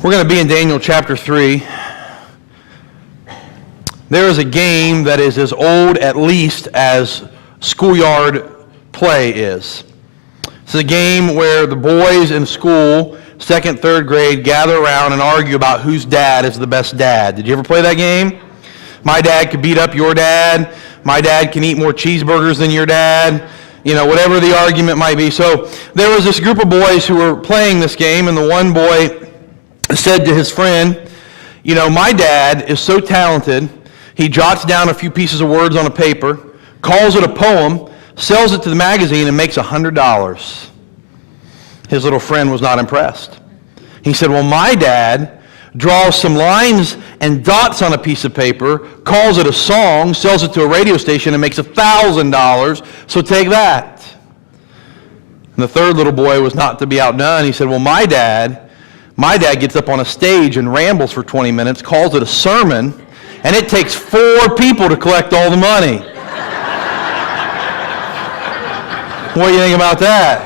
We're going to be in Daniel chapter 3. There is a game that is as old, at least, as schoolyard play is. It's a game where the boys in school, second, third grade, gather around and argue about whose dad is the best dad. Did you ever play that game? My dad could beat up your dad. My dad can eat more cheeseburgers than your dad. You know, whatever the argument might be. So there was this group of boys who were playing this game, and the one boy said to his friend, you know, my dad is so talented, he jots down a few pieces of words on a paper, calls it a poem, sells it to the magazine, and makes $100. His little friend was not impressed. He said, well, my dad draws some lines and dots on a piece of paper, calls it a song, sells it to a radio station, and makes $1,000, so take that. And the third little boy was not to be outdone. He said, well, my dad gets up on a stage and rambles for 20 minutes, calls it a sermon, and it takes 4 people to collect all the money. What do you think about that?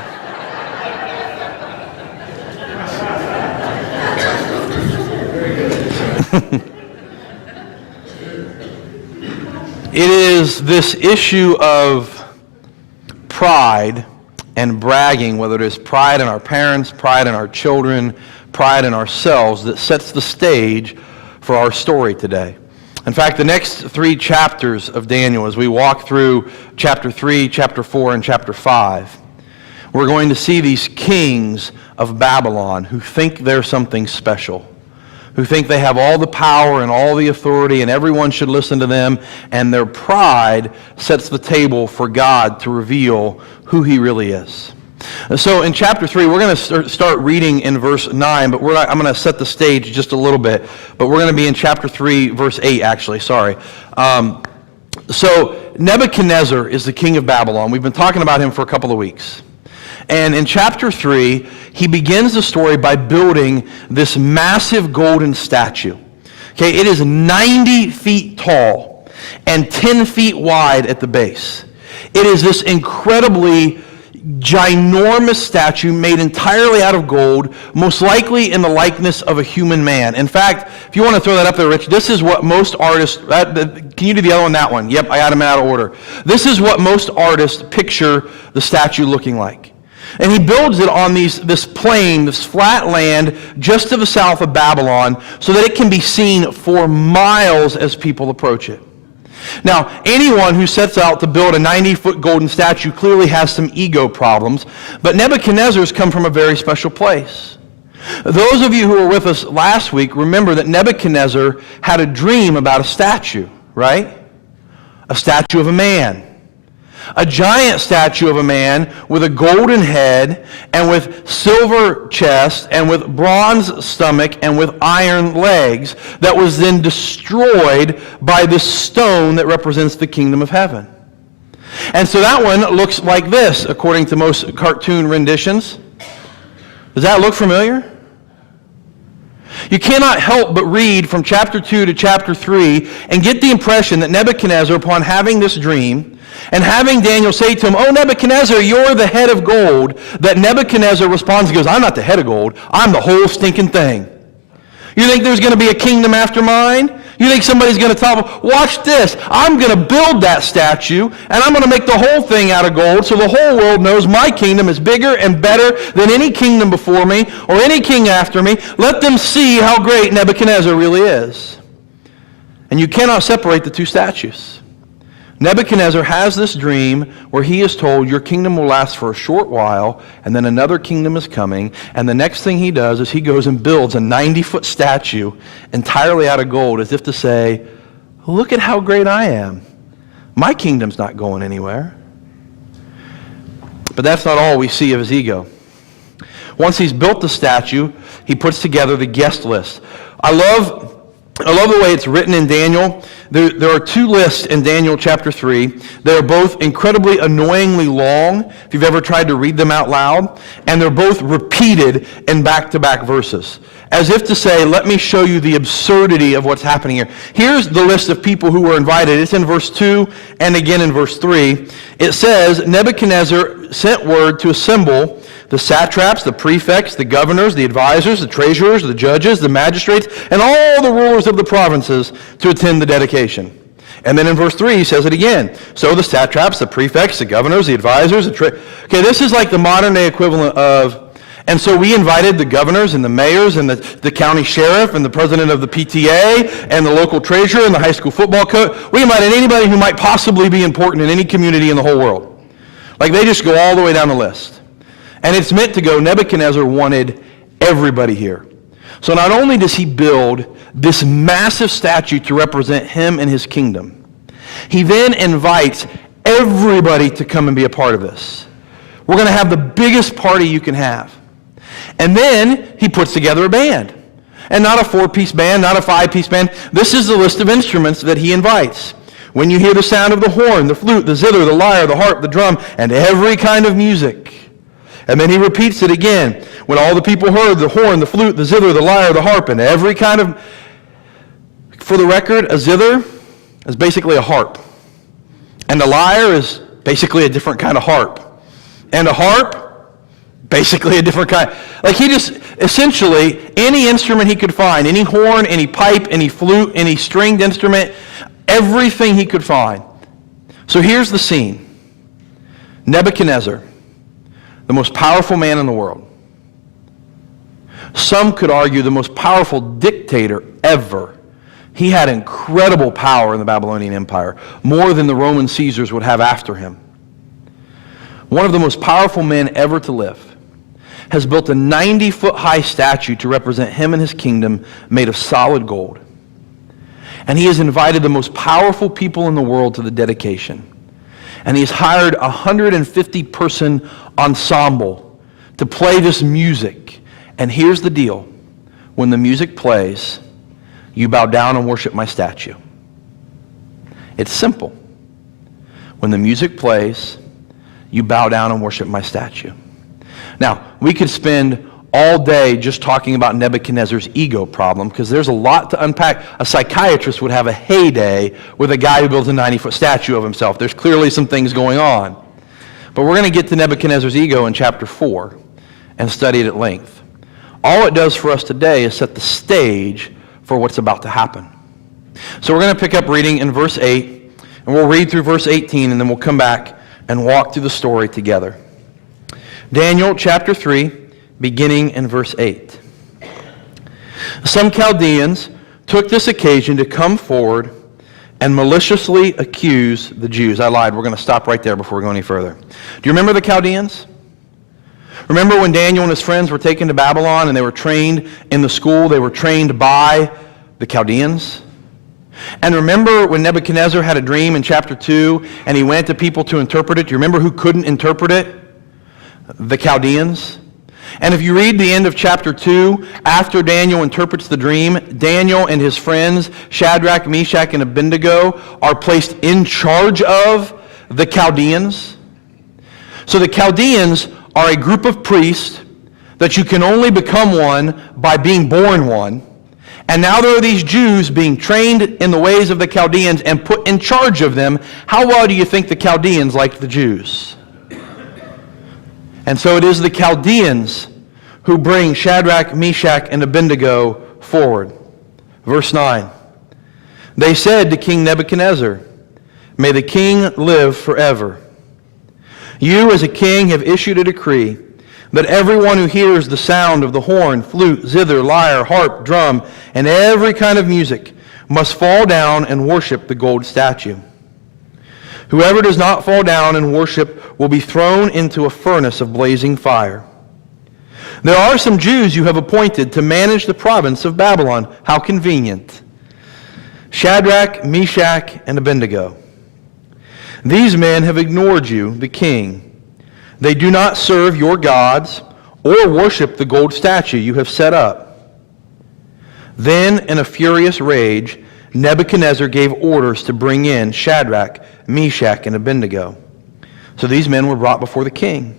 It is this issue of pride and bragging, whether it is pride in our parents, pride in our children, pride in ourselves, that sets the stage for our story today. In fact, the next 3 chapters of Daniel, as we walk through chapter 3, chapter 4, and chapter 5, we're going to see these kings of Babylon who think they're something special, who think they have all the power and all the authority and everyone should listen to them, and their pride sets the table for God to reveal who he really is. So in chapter 3, we're going to start reading in verse 9, but I'm going to set the stage just a little bit. But we're going to be in chapter 3, verse 8, actually, sorry. So Nebuchadnezzar is the king of Babylon. We've been talking about him for a couple of weeks. And in chapter 3, he begins the story by building this massive golden statue. Okay, it is 90 feet tall and 10 feet wide at the base. It is this incredibly ginormous statue made entirely out of gold, most likely in the likeness of a human man. In fact, if you want to throw that up there, Rich, this is what most artists, can you do the other one, that one? Yep, I got them out of order. This is what most artists picture the statue looking like. And he builds it on this plain, this flat land just to the south of Babylon, so that it can be seen for miles as people approach it. Now, anyone who sets out to build a 90-foot golden statue clearly has some ego problems, but Nebuchadnezzar's come from a very special place. Those of you who were with us last week remember that Nebuchadnezzar had a dream about a statue, right? A statue of a man. A giant statue of a man with a golden head and with silver chest and with bronze stomach and with iron legs that was then destroyed by this stone that represents the kingdom of heaven. And so that one looks like this, according to most cartoon renditions. Does that look familiar? You cannot help but read from chapter 2 to chapter 3 and get the impression that Nebuchadnezzar, upon having this dream, and having Daniel say to him, oh, Nebuchadnezzar, you're the head of gold, that Nebuchadnezzar responds and goes, I'm not the head of gold, I'm the whole stinking thing. You think there's going to be a kingdom after mine? You think somebody's going to topple? Watch this. I'm going to build that statue, and I'm going to make the whole thing out of gold, so the whole world knows my kingdom is bigger and better than any kingdom before me or any king after me. Let them see how great Nebuchadnezzar really is. And you cannot separate the 2 statues. Nebuchadnezzar has this dream where he is told, your kingdom will last for a short while, and then another kingdom is coming, and the next thing he does is he goes and builds a 90-foot statue entirely out of gold, as if to say, look at how great I am. My kingdom's not going anywhere. But that's not all we see of his ego. Once he's built the statue, he puts together the guest list. I love the way it's written in Daniel. There are 2 lists in Daniel chapter 3. They are both incredibly annoyingly long, if you've ever tried to read them out loud, and they're both repeated in back-to-back verses, as if to say, let me show you the absurdity of what's happening here. Here's the list of people who were invited. It's in verse 2 and again in verse 3. It says, Nebuchadnezzar sent word to assemble the satraps, the prefects, the governors, the advisors, the treasurers, the judges, the magistrates, and all the rulers of the provinces to attend the dedication. And then in verse 3, he says it again. So the satraps, the prefects, the governors, the advisors, okay, this is like the modern day equivalent of, and so we invited the governors and the mayors and the county sheriff and the president of the PTA and the local treasurer and the high school football coach. We invited anybody who might possibly be important in any community in the whole world. Like they just go all the way down the list. And it's meant to go, Nebuchadnezzar wanted everybody here. So not only does he build this massive statue to represent him and his kingdom, he then invites everybody to come and be a part of this. We're going to have the biggest party you can have. And then he puts together a band. And not a 4-piece band, not a 5-piece band. This is the list of instruments that he invites. When you hear the sound of the horn, the flute, the zither, the lyre, the harp, the drum, and every kind of music. And then he repeats it again. When all the people heard the horn, the flute, the zither, the lyre, the harp, and every kind of... For the record, a zither is basically a harp. And a lyre is basically a different kind of harp. And a harp, basically a different kind. Like he just, essentially, any instrument he could find, any horn, any pipe, any flute, any stringed instrument, everything he could find. So here's the scene. Nebuchadnezzar, the most powerful man in the world. Some could argue the most powerful dictator ever. He had incredible power in the Babylonian Empire, more than the Roman Caesars would have after him. One of the most powerful men ever to live has built a 90-foot high statue to represent him and his kingdom made of solid gold. And he has invited the most powerful people in the world to the dedication. And he's hired a 150-person ensemble to play this music. And here's the deal. When the music plays, you bow down and worship my statue. It's simple. When the music plays, you bow down and worship my statue. Now, we could spend all day just talking about Nebuchadnezzar's ego problem, because there's a lot to unpack. A psychiatrist would have a heyday with a guy who builds a 90-foot statue of himself. There's clearly some things going on. But we're going to get to Nebuchadnezzar's ego in chapter 4 and study it at length. All it does for us today is set the stage for what's about to happen. So we're going to pick up reading in verse 8, and we'll read through verse 18, and then we'll come back and walk through the story together. Daniel chapter 3, beginning in verse 8. Some Chaldeans took this occasion to come forward and maliciously accuse the Jews. I lied. We're going to stop right there before we go any further. Do you remember the Chaldeans? Remember when Daniel and his friends were taken to Babylon and they were trained in the school? They were trained by the Chaldeans. And remember when Nebuchadnezzar had a dream in chapter 2 and he went to people to interpret it? Do you remember who couldn't interpret it? The Chaldeans. And if you read the end of chapter 2, after Daniel interprets the dream, Daniel and his friends, Shadrach, Meshach, and Abednego, are placed in charge of the Chaldeans. So the Chaldeans are a group of priests that you can only become one by being born one. And now there are these Jews being trained in the ways of the Chaldeans and put in charge of them. How well do you think the Chaldeans liked the Jews? And so it is the Chaldeans who bring Shadrach, Meshach, and Abednego forward. Verse 9. They said to King Nebuchadnezzar, "May the king live forever. You as a king have issued a decree that everyone who hears the sound of the horn, flute, zither, lyre, harp, drum, and every kind of music must fall down and worship the gold statue. Whoever does not fall down and worship will be thrown into a furnace of blazing fire. There are some Jews you have appointed to manage the province of Babylon." How convenient. Shadrach, Meshach, and Abednego. "These men have ignored you, the king. They do not serve your gods or worship the gold statue you have set up." Then, in a furious rage, Nebuchadnezzar gave orders to bring in Shadrach, Meshach, and Abednego. So these men were brought before the king.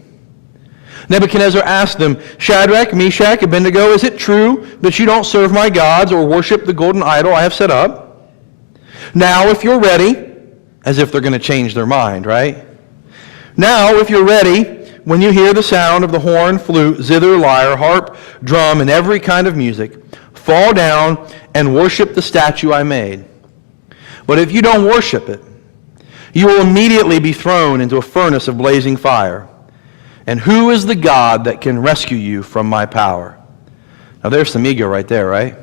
Nebuchadnezzar asked them, "Shadrach, Meshach, Abednego, is it true that you don't serve my gods or worship the golden idol I have set up? Now, if you're ready," as if they're going to change their mind, right? "Now, if you're ready, when you hear the sound of the horn, flute, zither, lyre, harp, drum, and every kind of music, fall down and worship the statue I made. But if you don't worship it, you will immediately be thrown into a furnace of blazing fire. And who is the God that can rescue you from my power? Now there's some ego right there, right?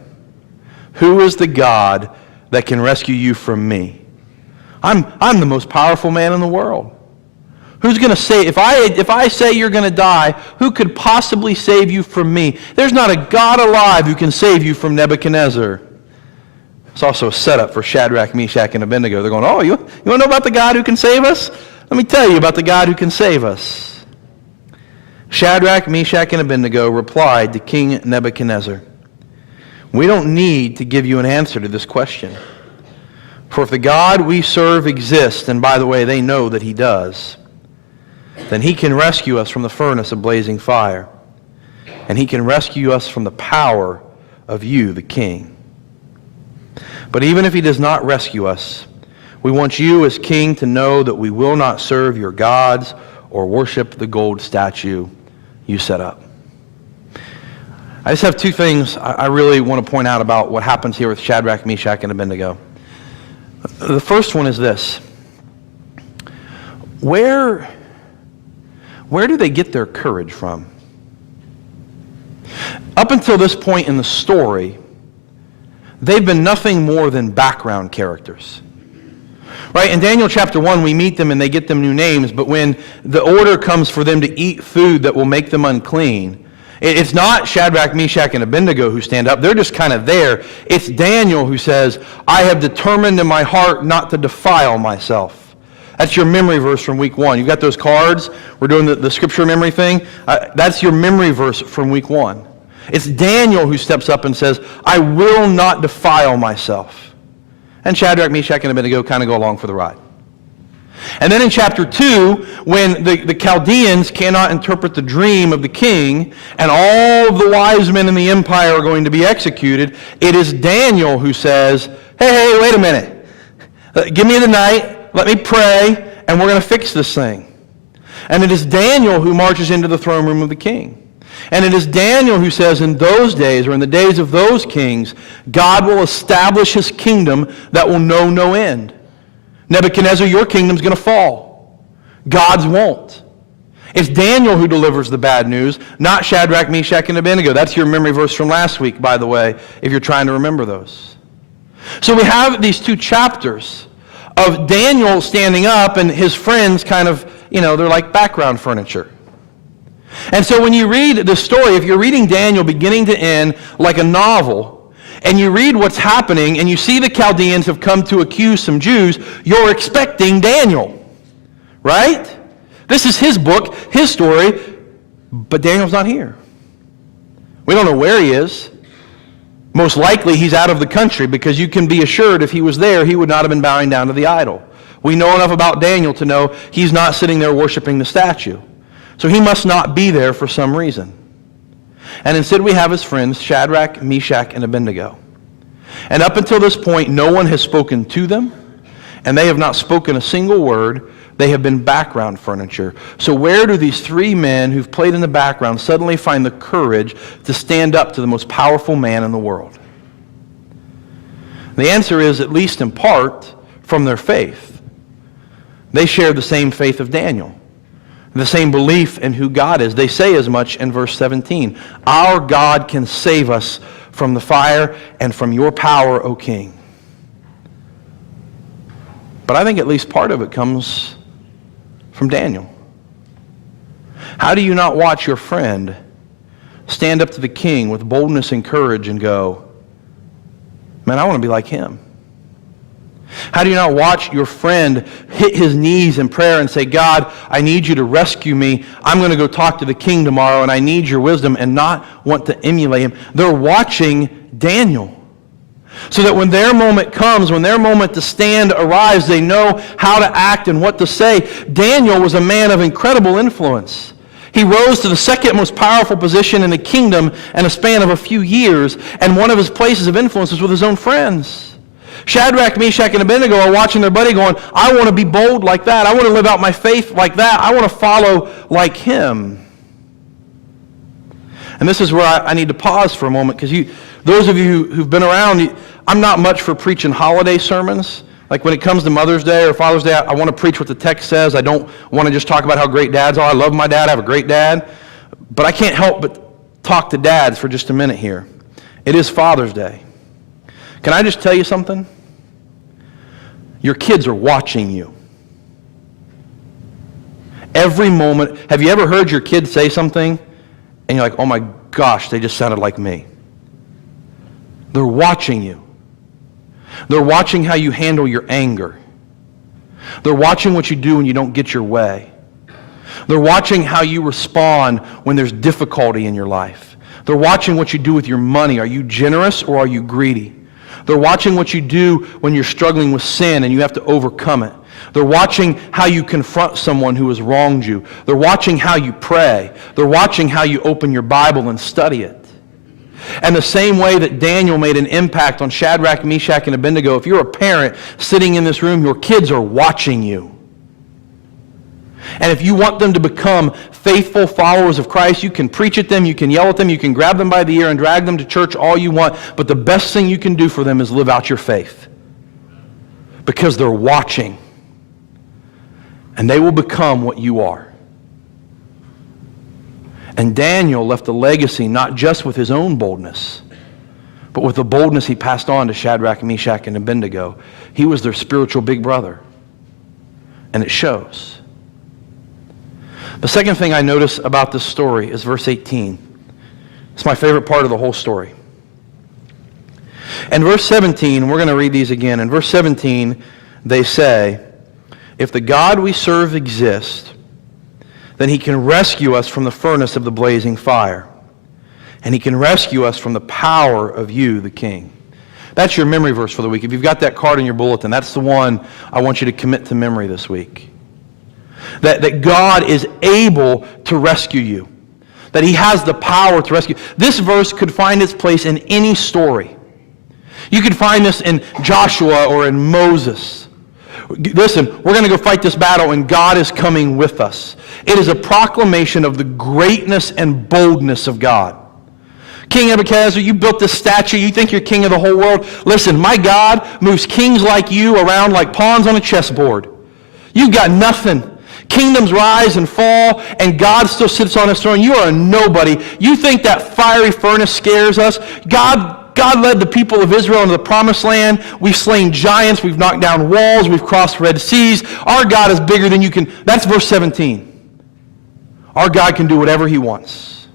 Who is the God that can rescue you from me? I'm the most powerful man in the world. Who's going to say, if I say you're going to die, who could possibly save you from me? There's not a God alive who can save you from Nebuchadnezzar. It's also a setup for Shadrach, Meshach, and Abednego. They're going, oh, you want to know about the God who can save us? Let me tell you about the God who can save us. Shadrach, Meshach, and Abednego replied to King Nebuchadnezzar, we don't need to give you an answer to this question. For if the God we serve exists, and by the way, they know that he does, then he can rescue us from the furnace of blazing fire, and he can rescue us from the power of you, the king. But even if he does not rescue us, we want you as king to know that we will not serve your gods or worship the gold statue you set up. I just have two things I really want to point out about what happens here with Shadrach, Meshach, and Abednego. The first one is this. Where do they get their courage from? Up until this point in the story, they've been nothing more than background characters. Right? In Daniel chapter 1, we meet them and they get them new names, but when the order comes for them to eat food that will make them unclean, it's not Shadrach, Meshach, and Abednego who stand up. They're just kind of there. It's Daniel who says, I have determined in my heart not to defile myself. That's your memory verse from week 1. You've got those cards. We're doing the scripture memory thing. That's your memory verse from week 1. It's Daniel who steps up and says, I will not defile myself. And Shadrach, Meshach, and Abednego kind of go along for the ride. And then in chapter 2, when the Chaldeans cannot interpret the dream of the king, and all of the wise men in the empire are going to be executed, it is Daniel who says, hey, wait a minute. Give me the night, let me pray, and we're going to fix this thing. And it is Daniel who marches into the throne room of the king. And it is Daniel who says in those days, or in the days of those kings, God will establish his kingdom that will know no end. Nebuchadnezzar, your kingdom's going to fall. God's won't. It's Daniel who delivers the bad news, not Shadrach, Meshach, and Abednego. That's your memory verse from last week, by the way, if you're trying to remember those. So we have these two chapters of Daniel standing up and his friends kind of, they're like background furniture. And so when you read the story, if you're reading Daniel beginning to end like a novel, and you read what's happening, and you see the Chaldeans have come to accuse some Jews, you're expecting Daniel, right? This is his book, his story, but Daniel's not here. We don't know where he is. Most likely he's out of the country, because you can be assured if he was there, he would not have been bowing down to the idol. We know enough about Daniel to know he's not sitting there worshiping the statue. So he must not be there for some reason. And instead we have his friends, Shadrach, Meshach, and Abednego. And up until this point, no one has spoken to them, and they have not spoken a single word. They have been background furniture. So where do these three men who've played in the background suddenly find the courage to stand up to the most powerful man in the world? The answer is, at least in part, from their faith. They share the same faith of Daniel. The same belief in who God is. They say as much in verse 17. Our God can save us from the fire and from your power, O king. But I think at least part of it comes from Daniel. How do you not watch your friend stand up to the king with boldness and courage and go, man, I want to be like him? How do you not watch your friend hit his knees in prayer and say, God, I need you to rescue me. I'm going to go talk to the king tomorrow, and I need your wisdom, and not want to emulate him? They're watching Daniel. So that when their moment comes, when their moment to stand arrives, they know how to act and what to say. Daniel was a man of incredible influence. He rose to the second most powerful position in the kingdom in a span of a few years, and one of his places of influence was with his own friends. Shadrach, Meshach, and Abednego are watching their buddy going, I want to be bold like that. I want to live out my faith like that. I want to follow like him. And this is where I need to pause for a moment, because those of you who've been around, I'm not much for preaching holiday sermons. Like when it comes to Mother's Day or Father's Day, I want to preach what the text says. I don't want to just talk about how great dads are. I love my dad. I have a great dad. But I can't help but talk to dads for just a minute here. It is Father's Day. Can I just tell you something? Your kids are watching you. Every moment. Have you ever heard your kid say something and you're like, oh my gosh, they just sounded like me? They're watching you. They're watching how you handle your anger. They're watching what you do when you don't get your way. They're watching how you respond when there's difficulty in your life. They're watching what you do with your money. Are you generous or are you greedy? They're watching what you do when you're struggling with sin and you have to overcome it. They're watching how you confront someone who has wronged you. They're watching how you pray. They're watching how you open your Bible and study it. And the same way that Daniel made an impact on Shadrach, Meshach, and Abednego, if you're a parent sitting in this room, your kids are watching you. And if you want them to become faithful followers of Christ, you can preach at them, you can yell at them, you can grab them by the ear and drag them to church all you want, but the best thing you can do for them is live out your faith. Because they're watching. And they will become what you are. And Daniel left a legacy not just with his own boldness, but with the boldness he passed on to Shadrach, Meshach, and Abednego. He was their spiritual big brother. And it shows. The second thing I notice about this story is verse 18. It's my favorite part of the whole story. And verse 17, we're going to read these again. In verse 17, they say, if the God we serve exists, then he can rescue us from the furnace of the blazing fire. And he can rescue us from the power of you, the king. That's your memory verse for the week. If you've got that card in your bulletin, that's the one I want you to commit to memory this week. That God is able to rescue you. That he has the power to rescue. This verse could find its place in any story. You could find this in Joshua or in Moses. Listen, we're going to go fight this battle and God is coming with us. It is a proclamation of the greatness and boldness of God. King Nebuchadnezzar, you built this statue. You think you're king of the whole world. Listen, my God moves kings like you around like pawns on a chessboard. You've got nothing. Kingdoms rise and fall, and God still sits on his throne. You are a nobody. You think that fiery furnace scares us? God led the people of Israel into the promised land. We've slain giants. We've knocked down walls. We've crossed Red Seas. Our God is bigger than you can. That's verse 17. Our God can do whatever he wants.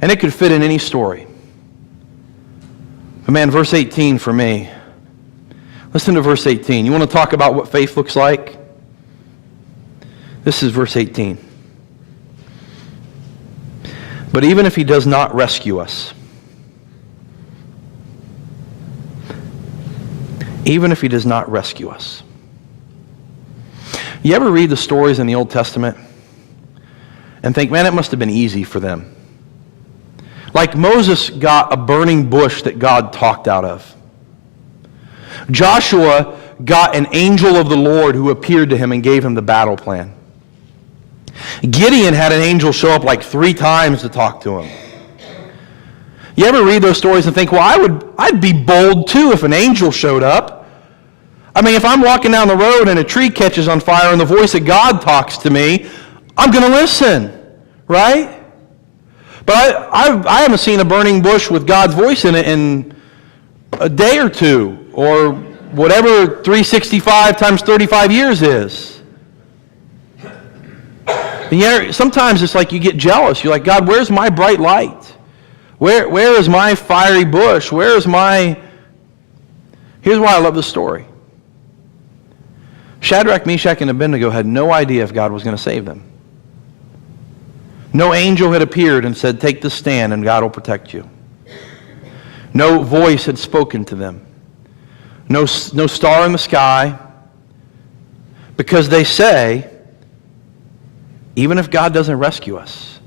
And it could fit in any story. But man, verse 18 for me. Listen to verse 18. You want to talk about what faith looks like? This is verse 18. But even if he does not rescue us, even if he does not rescue us. You ever read the stories in the Old Testament and think, man, it must have been easy for them. Like Moses got a burning bush that God talked out of. Joshua got an angel of the Lord who appeared to him and gave him the battle plan. Gideon had an angel show up like 3 times to talk to him. You ever read those stories and think, well, I'd be bold too if an angel showed up. I mean, if I'm walking down the road and a tree catches on fire and the voice of God talks to me, I'm going to listen, right? But I haven't seen a burning bush with God's voice in it in a day or two, or whatever 365 times 35 years is. And yet, sometimes it's like you get jealous. You're like, God, where's my bright light? Where is my fiery bush? Where is my... Here's why I love this story. Shadrach, Meshach, and Abednego had no idea if God was going to save them. No angel had appeared and said, take the stand and God will protect you. No voice had spoken to them. No star in the sky. Because they say, even if God doesn't rescue us,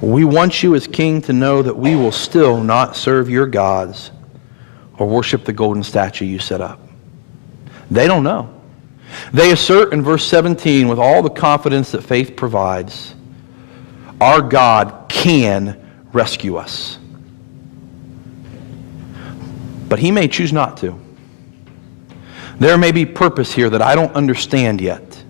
we want you as king to know that we will still not serve your gods or worship the golden statue you set up? They don't know. They assert in verse 17 with all the confidence that faith provides, our God can rescue us. But he may choose not to. There may be purpose here that I don't understand yet.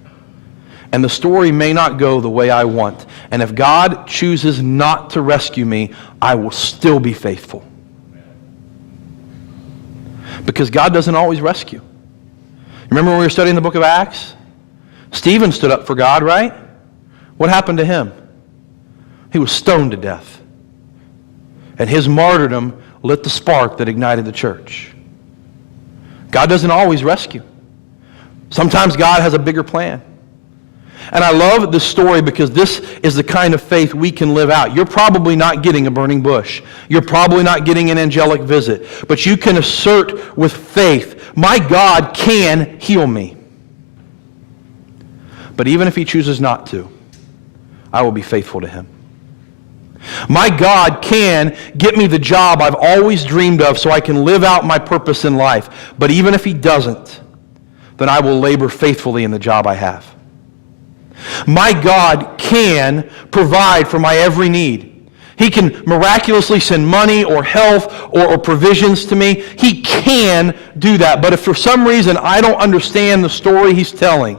And the story may not go the way I want. And if God chooses not to rescue me, I will still be faithful. Because God doesn't always rescue. Remember when we were studying the book of Acts? Stephen stood up for God, right? What happened to him? He was stoned to death. And his martyrdom lit the spark that ignited the church. God doesn't always rescue. Sometimes God has a bigger plan. And I love this story because this is the kind of faith we can live out. You're probably not getting a burning bush. You're probably not getting an angelic visit. But you can assert with faith, my God can heal me. But even if he chooses not to, I will be faithful to him. My God can get me the job I've always dreamed of so I can live out my purpose in life. But even if he doesn't, then I will labor faithfully in the job I have. My God can provide for my every need. He can miraculously send money or health or provisions to me. He can do that. But if for some reason I don't understand the story he's telling,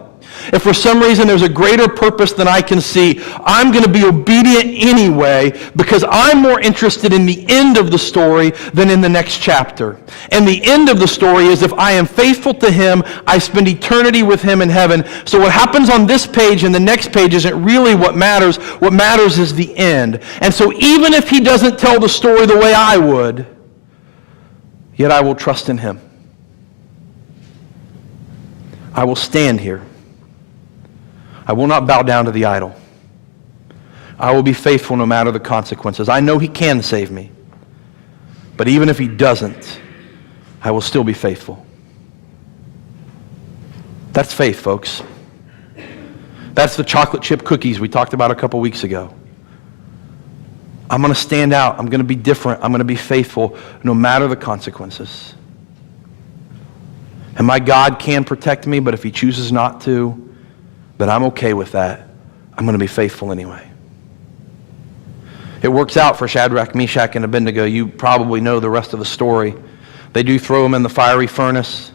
if for some reason there's a greater purpose than I can see, I'm going to be obedient anyway because I'm more interested in the end of the story than in the next chapter. And the end of the story is if I am faithful to him, I spend eternity with him in heaven. So what happens on this page and the next page isn't really what matters. What matters is the end. And so even if he doesn't tell the story the way I would, yet I will trust in him. I will stand here. I will not bow down to the idol. I will be faithful no matter the consequences. I know he can save me. But even if he doesn't, I will still be faithful. That's faith, folks. That's the chocolate chip cookies we talked about a couple weeks ago. I'm going to stand out. I'm going to be different. I'm going to be faithful no matter the consequences. And my God can protect me, but if he chooses not to, then I'm okay with that. I'm going to be faithful anyway. It works out for Shadrach, Meshach, and Abednego. You probably know the rest of the story. They do throw them in the fiery furnace.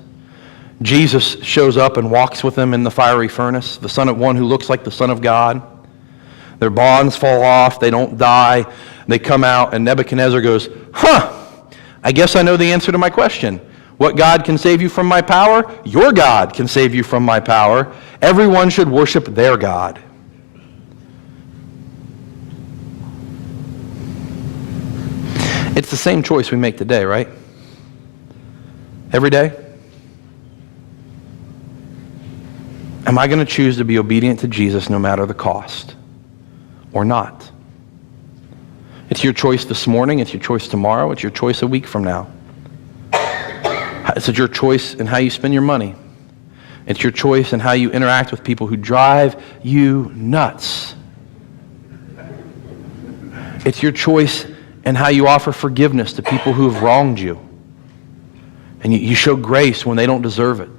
Jesus shows up and walks with them in the fiery furnace, the son of one who looks like the Son of God. Their bonds fall off. They don't die. They come out, and Nebuchadnezzar goes, I guess I know the answer to my question. What God can save you from my power? Your God can save you from my power. Everyone should worship their God. It's the same choice we make today, right? Every day? Am I going to choose to be obedient to Jesus no matter the cost or not? It's your choice this morning. It's your choice tomorrow. It's your choice a week from now. It's your choice in how you spend your money. It's your choice in how you interact with people who drive you nuts. It's your choice in how you offer forgiveness to people who have wronged you. And you show grace when they don't deserve it.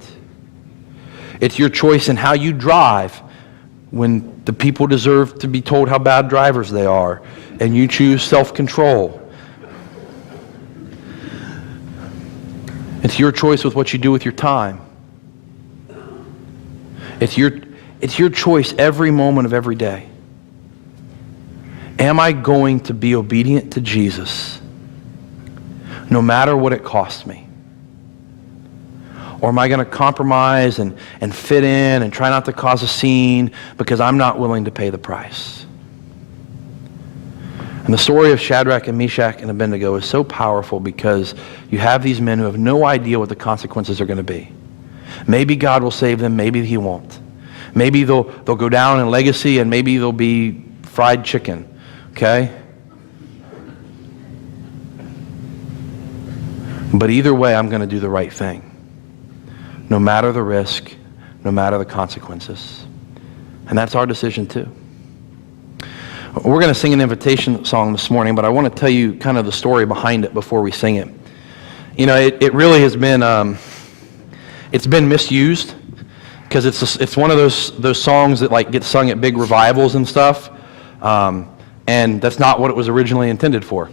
It's your choice in how you drive when the people deserve to be told how bad drivers they are. And you choose self-control. It's your choice with what you do with your time. It's your choice every moment of every day. Am I going to be obedient to Jesus no matter what it costs me? Or am I going to compromise and fit in and try not to cause a scene because I'm not willing to pay the price? And the story of Shadrach and Meshach and Abednego is so powerful because you have these men who have no idea what the consequences are going to be. Maybe God will save them, maybe he won't. Maybe they'll go down in legacy and maybe they'll be fried chicken, okay? But either way, I'm going to do the right thing. No matter the risk, no matter the consequences. And that's our decision too. We're going to sing an invitation song this morning, but I want to tell you kind of the story behind it before we sing it. You know, it really has been, it's been misused because it's one of those songs that like get sung at big revivals and stuff, and that's not what it was originally intended for.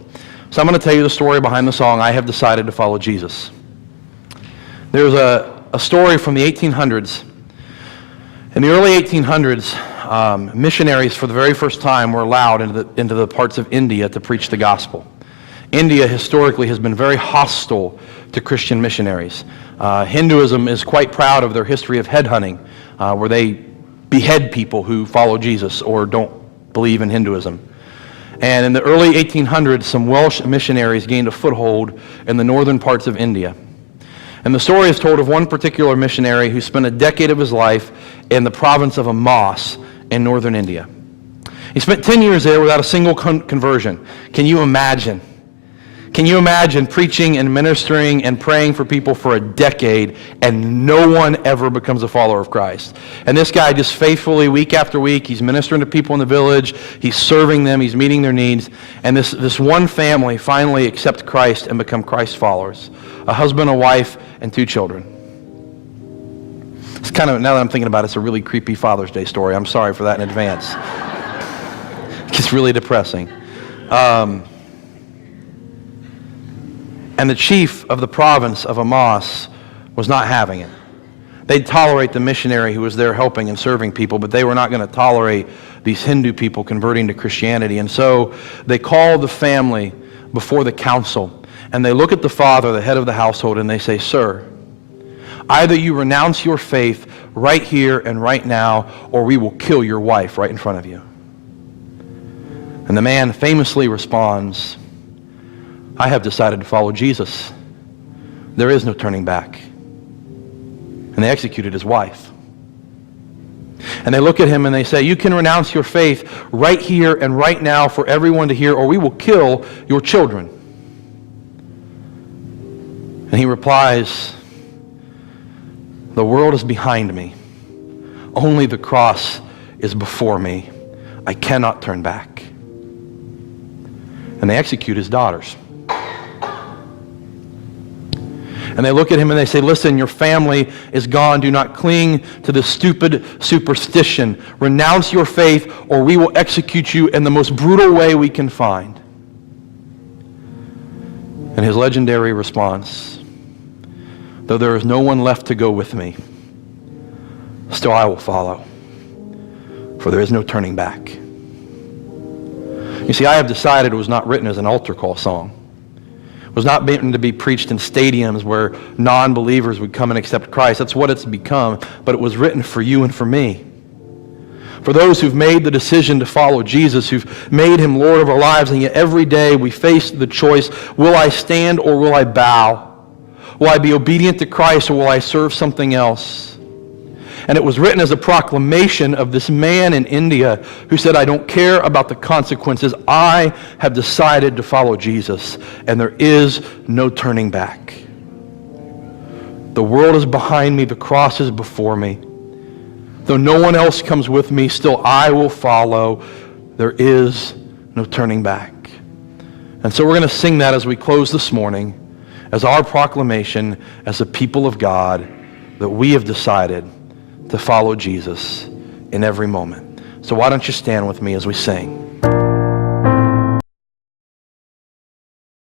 So I'm going to tell you the story behind the song, I Have Decided to Follow Jesus. There's a story from the 1800s. In the early 1800s, missionaries for the very first time were allowed into the parts of India to preach the gospel. India historically has been very hostile to Christian missionaries. Hinduism is quite proud of their history of headhunting, where they behead people who follow Jesus or don't believe in Hinduism. And in the early 1800s, some Welsh missionaries gained a foothold in the northern parts of India. And the story is told of one particular missionary who spent a decade of his life in the province of Amas in northern India. He spent 10 years there without a single conversion. Can you imagine? Can you imagine preaching and ministering and praying for people for a decade and no one ever becomes a follower of Christ? And this guy just faithfully, week after week, he's ministering to people in the village, he's serving them, he's meeting their needs, and this one family finally accept Christ and become Christ followers. A husband, a wife, and 2 children. It's kind of, now that I'm thinking about it, it's a really creepy Father's Day story. I'm sorry for that in advance. It's really depressing. And the chief of the province of Amas was not having it. They'd tolerate the missionary who was there helping and serving people, but they were not going to tolerate these Hindu people converting to Christianity. And so they called the family before the council, and they look at the father, the head of the household, and they say, "Sir, either you renounce your faith right here and right now, or we will kill your wife right in front of you." And the man famously responds, "I have decided to follow Jesus. There is no turning back." And they executed his wife. And they look at him and they say, "You can renounce your faith right here and right now for everyone to hear, or we will kill your children." And he replies, "The world is behind me. Only the cross is before me. I cannot turn back." And they execute his daughters. And they look at him and they say, "Listen, your family is gone. Do not cling to this stupid superstition. Renounce your faith or we will execute you in the most brutal way we can find." And his legendary response, "Though there is no one left to go with me, still I will follow, for there is no turning back." You see, I Have Decided was not written as an altar call song. It was not meant to be preached in stadiums where non-believers would come and accept Christ. That's what it's become, but it was written for you and for me. For those who've made the decision to follow Jesus, who've made him Lord of our lives, and yet every day we face the choice, will I stand or will I bow? Will I be obedient to Christ or will I serve something else? And it was written as a proclamation of this man in India who said, "I don't care about the consequences. I have decided to follow Jesus, and there is no turning back. The world is behind me. The cross is before me. Though no one else comes with me, still I will follow. There is no turning back." And so we're going to sing that as we close this morning as our proclamation as a people of God that we have decided to follow Jesus in every moment. So why don't you stand with me as we sing?